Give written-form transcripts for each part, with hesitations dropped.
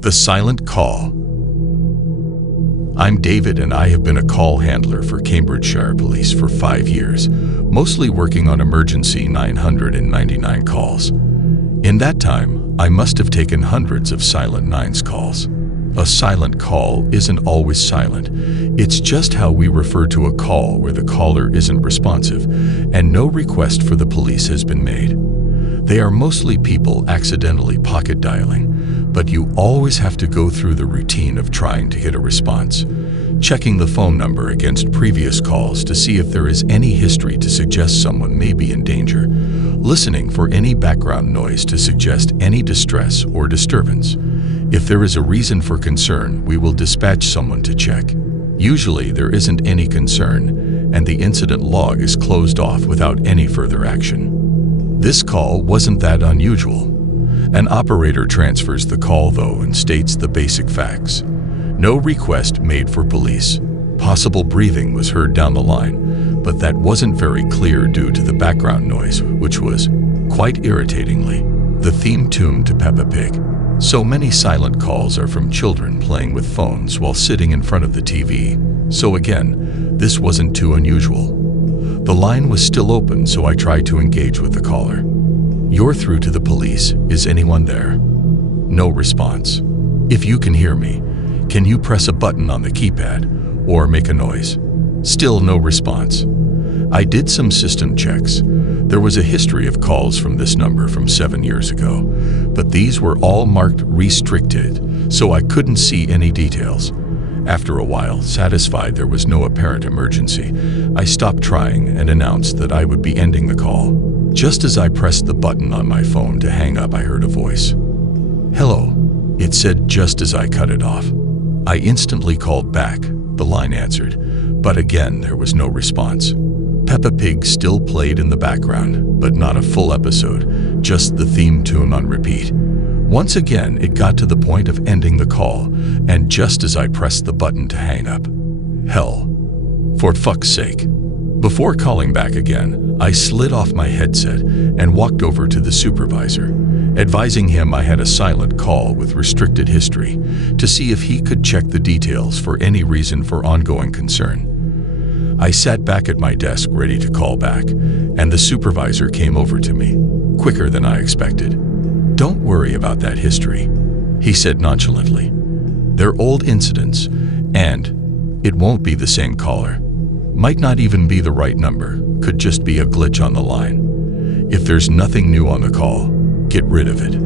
The silent call. I'm David, and I have been a call handler for Cambridgeshire Police for 5 years, mostly working on emergency 999 calls. In that time, I must have taken hundreds of silent nines calls. A silent call isn't always silent. It's just how we refer to a call where the caller isn't responsive and no request for the police has been made. They are mostly people accidentally pocket dialing, but you always have to go through the routine of trying to get a response, checking the phone number against previous calls to see if there is any history to suggest someone may be in danger, listening for any background noise to suggest any distress or disturbance. If there is a reason for concern, we will dispatch someone to check. Usually there isn't any concern, and the incident log is closed off without any further action. This call wasn't that unusual. An operator transfers the call though and states the basic facts. No request made for police. Possible breathing was heard down the line, but that wasn't very clear due to the background noise, which was, quite irritatingly, the theme tune to Peppa Pig. So many silent calls are from children playing with phones while sitting in front of the TV. So again, this wasn't too unusual. The line was still open, so I tried to engage with the caller. "You're through to the police. Is anyone there?" No response. "If you can hear me, can you press a button on the keypad or make a noise?" Still no response. I did some system checks. There was a history of calls from this number from 7 years ago, but these were all marked restricted, so I couldn't see any details. After a while, satisfied there was no apparent emergency, I stopped trying and announced that I would be ending the call. Just as I pressed the button on my phone to hang up, I heard a voice. "Hello," it said just as I cut it off. I instantly called back. The line answered, but again there was no response. Peppa Pig still played in the background, but not a full episode, just the theme tune on repeat. Once again, it got to the point of ending the call, and just as I pressed the button to hang up. Hell. For fuck's sake. Before calling back again, I slid off my headset and walked over to the supervisor, advising him I had a silent call with restricted history to see if he could check the details for any reason for ongoing concern. I sat back at my desk ready to call back, and the supervisor came over to me, quicker than I expected. "Don't worry about that history," he said nonchalantly. "They're old incidents, and it won't be the same caller. Might not even be the right number, could just be a glitch on the line. If there's nothing new on the call, get rid of it."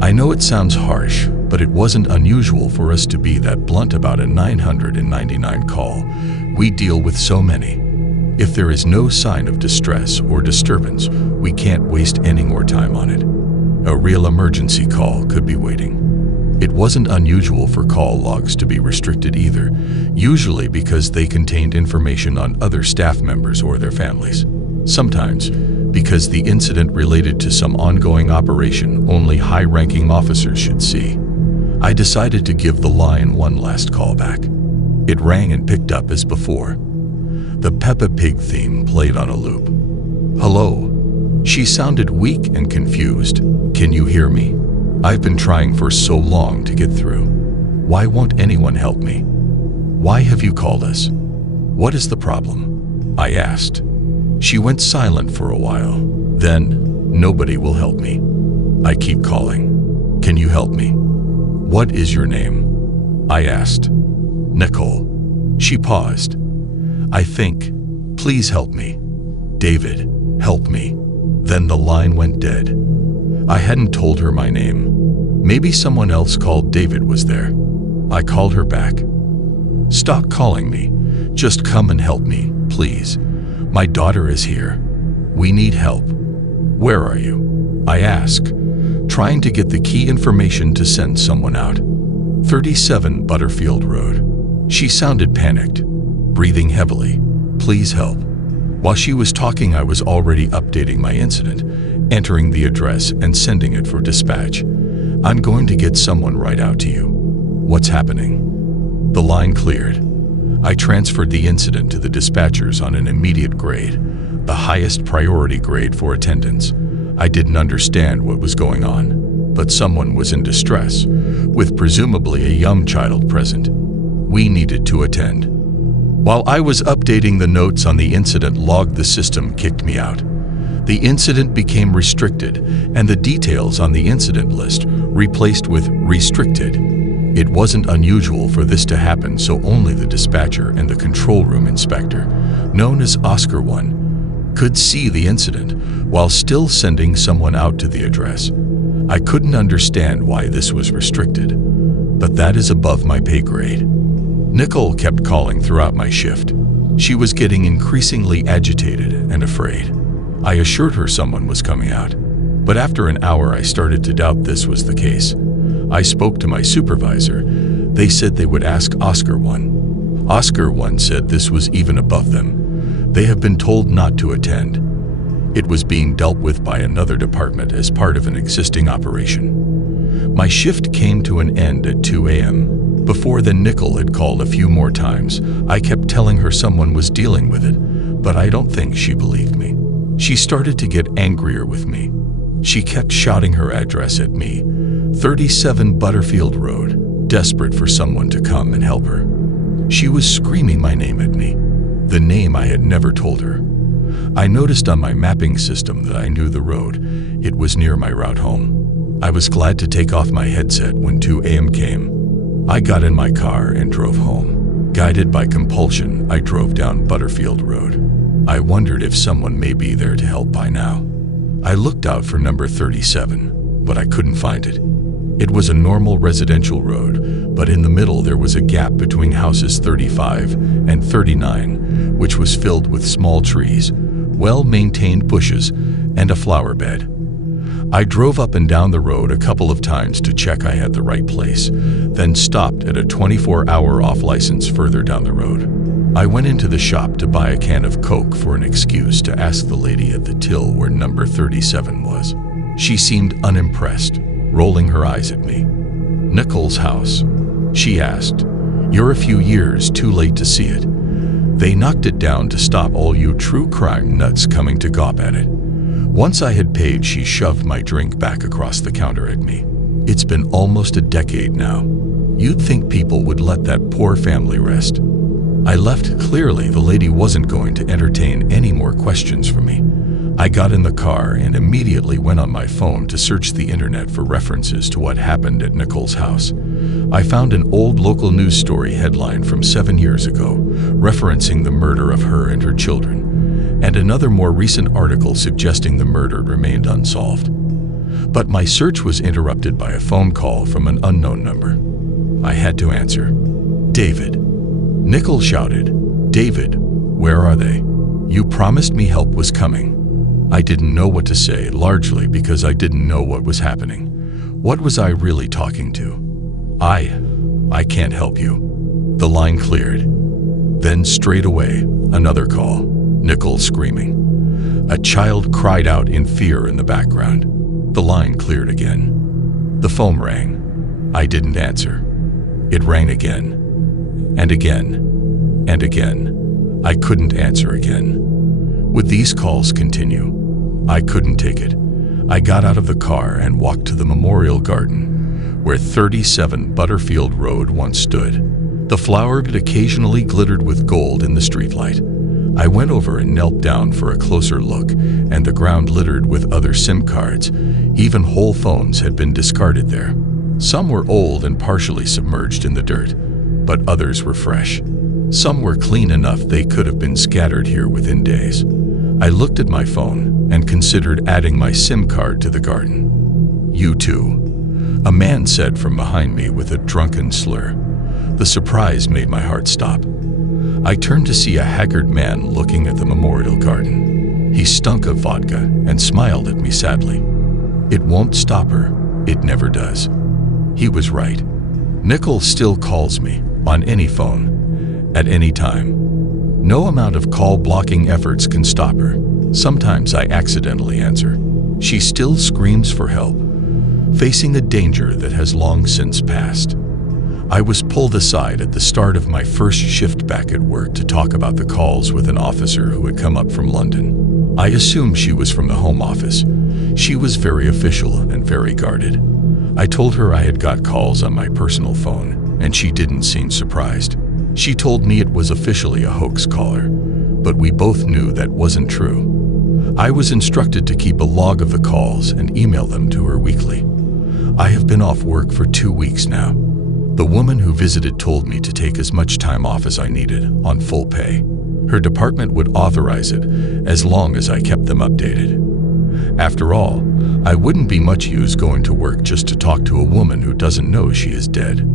I know it sounds harsh, but it wasn't unusual for us to be that blunt about a 999 call. We deal with so many. If there is no sign of distress or disturbance, we can't waste any more time on it. A real emergency call could be waiting. It wasn't unusual for call logs to be restricted either, usually because they contained information on other staff members or their families. Sometimes, because the incident related to some ongoing operation only high-ranking officers should see. I decided to give the line one last call back. It rang and picked up as before. The Peppa Pig theme played on a loop. "Hello." She sounded weak and confused. "Can you hear me? I've been trying for so long to get through. Why won't anyone help me? Why have you called us? What is the problem?" I asked. She went silent for a while. Then, "Nobody will help me. I keep calling. Can you help me?" "What is your name?" I asked. "Nicole." She paused. "I think. Please help me. David, help me." Then the line went dead. I hadn't told her my name. Maybe someone else called David was there. I called her back. "Stop calling me. Just come and help me, please. My daughter is here. We need help." "Where are you?" I asked, trying to get the key information to send someone out. 37 Butterfield Road. She sounded panicked, breathing heavily. "Please help." While she was talking, I was already updating my incident, entering the address and sending it for dispatch. "I'm going to get someone right out to you. What's happening?" The line cleared. I transferred the incident to the dispatchers on an immediate grade, the highest priority grade for attendance. I didn't understand what was going on. but someone was in distress, with presumably a young child present. We needed to attend. While I was updating the notes on the incident log, the system kicked me out. The incident became restricted, and the details on the incident list replaced with restricted. It wasn't unusual for this to happen, so only the dispatcher and the control room inspector, known as Oscar 1, could see the incident while still sending someone out to the address. I couldn't understand why this was restricted, but that is above my pay grade. Nicole kept calling throughout my shift. She was getting increasingly agitated and afraid. I assured her someone was coming out, but after an hour I started to doubt this was the case. I spoke to my supervisor. They said they would ask Oscar 1. Oscar 1 said this was even above them. They have been told not to attend. It was being dealt with by another department as part of an existing operation. My shift came to an end at 2 a.m. Before then, Nicole had called a few more times. I kept telling her someone was dealing with it, but I don't think she believed me. She started to get angrier with me. She kept shouting her address at me, 37 Butterfield Road, desperate for someone to come and help her. She was screaming my name at me, the name I had never told her. I noticed on my mapping system that I knew the road. It was near my route home. I was glad to take off my headset when 2 a.m. came. I got in my car and drove home. Guided by compulsion, I drove down Butterfield Road. I wondered if someone may be there to help by now. I looked out for number 37, but I couldn't find it. It was a normal residential road, but in the middle there was a gap between houses 35 and 39, which was filled with small trees, well-maintained bushes, and a flower bed. I drove up and down the road a couple of times to check I had the right place, then stopped at a 24-hour off-license further down the road. I went into the shop to buy a can of Coke for an excuse to ask the lady at the till where number 37 was. She seemed unimpressed, rolling her eyes at me. "Nicole's house?" she asked. "You're a few years too late to see it. They knocked it down to stop all you true crime nuts coming to gawp at it." Once I had paid, she shoved my drink back across the counter at me. "It's been almost a decade now. You'd think people would let that poor family rest." I left. Clearly, the lady wasn't going to entertain any more questions from me. I got in the car and immediately went on my phone to search the internet for references to what happened at Nicole's house. I found an old local news story headline from 7 years ago, referencing the murder of her and her children, and another more recent article suggesting the murder remained unsolved. But my search was interrupted by a phone call from an unknown number. I had to answer. "David." Nicole shouted. "David, where are they? You promised me help was coming." I didn't know what to say, largely because I didn't know what was happening. What was I really talking to? I can't help you." The line cleared. Then straight away, another call, Nicole screaming. A child cried out in fear in the background. The line cleared again. The phone rang. I didn't answer. It rang again. And again, and again. I couldn't answer again. Would these calls continue? I couldn't take it. I got out of the car and walked to the memorial garden, where 37 Butterfield Road once stood. The flower bed occasionally glittered with gold in the streetlight. I went over and knelt down for a closer look, and the ground littered with other SIM cards. Even whole phones had been discarded there. Some were old and partially submerged in the dirt, but others were fresh. Some were clean enough they could have been scattered here within days. I looked at my phone and considered adding my SIM card to the garden. "You too," a man said from behind me with a drunken slur. The surprise made my heart stop. I turned to see a haggard man looking at the memorial garden. He stunk of vodka and smiled at me sadly. "It won't stop her. It never does." He was right. Nicole still calls me on any phone, at any time. No amount of call blocking efforts can stop her. Sometimes I accidentally answer. She still screams for help, facing a danger that has long since passed. I was pulled aside at the start of my first shift back at work to talk about the calls with an officer who had come up from London. I assumed she was from the Home Office. She was very official and very guarded. I told her I had got calls on my personal phone, and she didn't seem surprised. She told me it was officially a hoax caller, but we both knew that wasn't true. I was instructed to keep a log of the calls and email them to her weekly. I have been off work for 2 weeks now. The woman who visited told me to take as much time off as I needed, on full pay. Her department would authorize it as long as I kept them updated. After all, I wouldn't be much use going to work just to talk to a woman who doesn't know she is dead.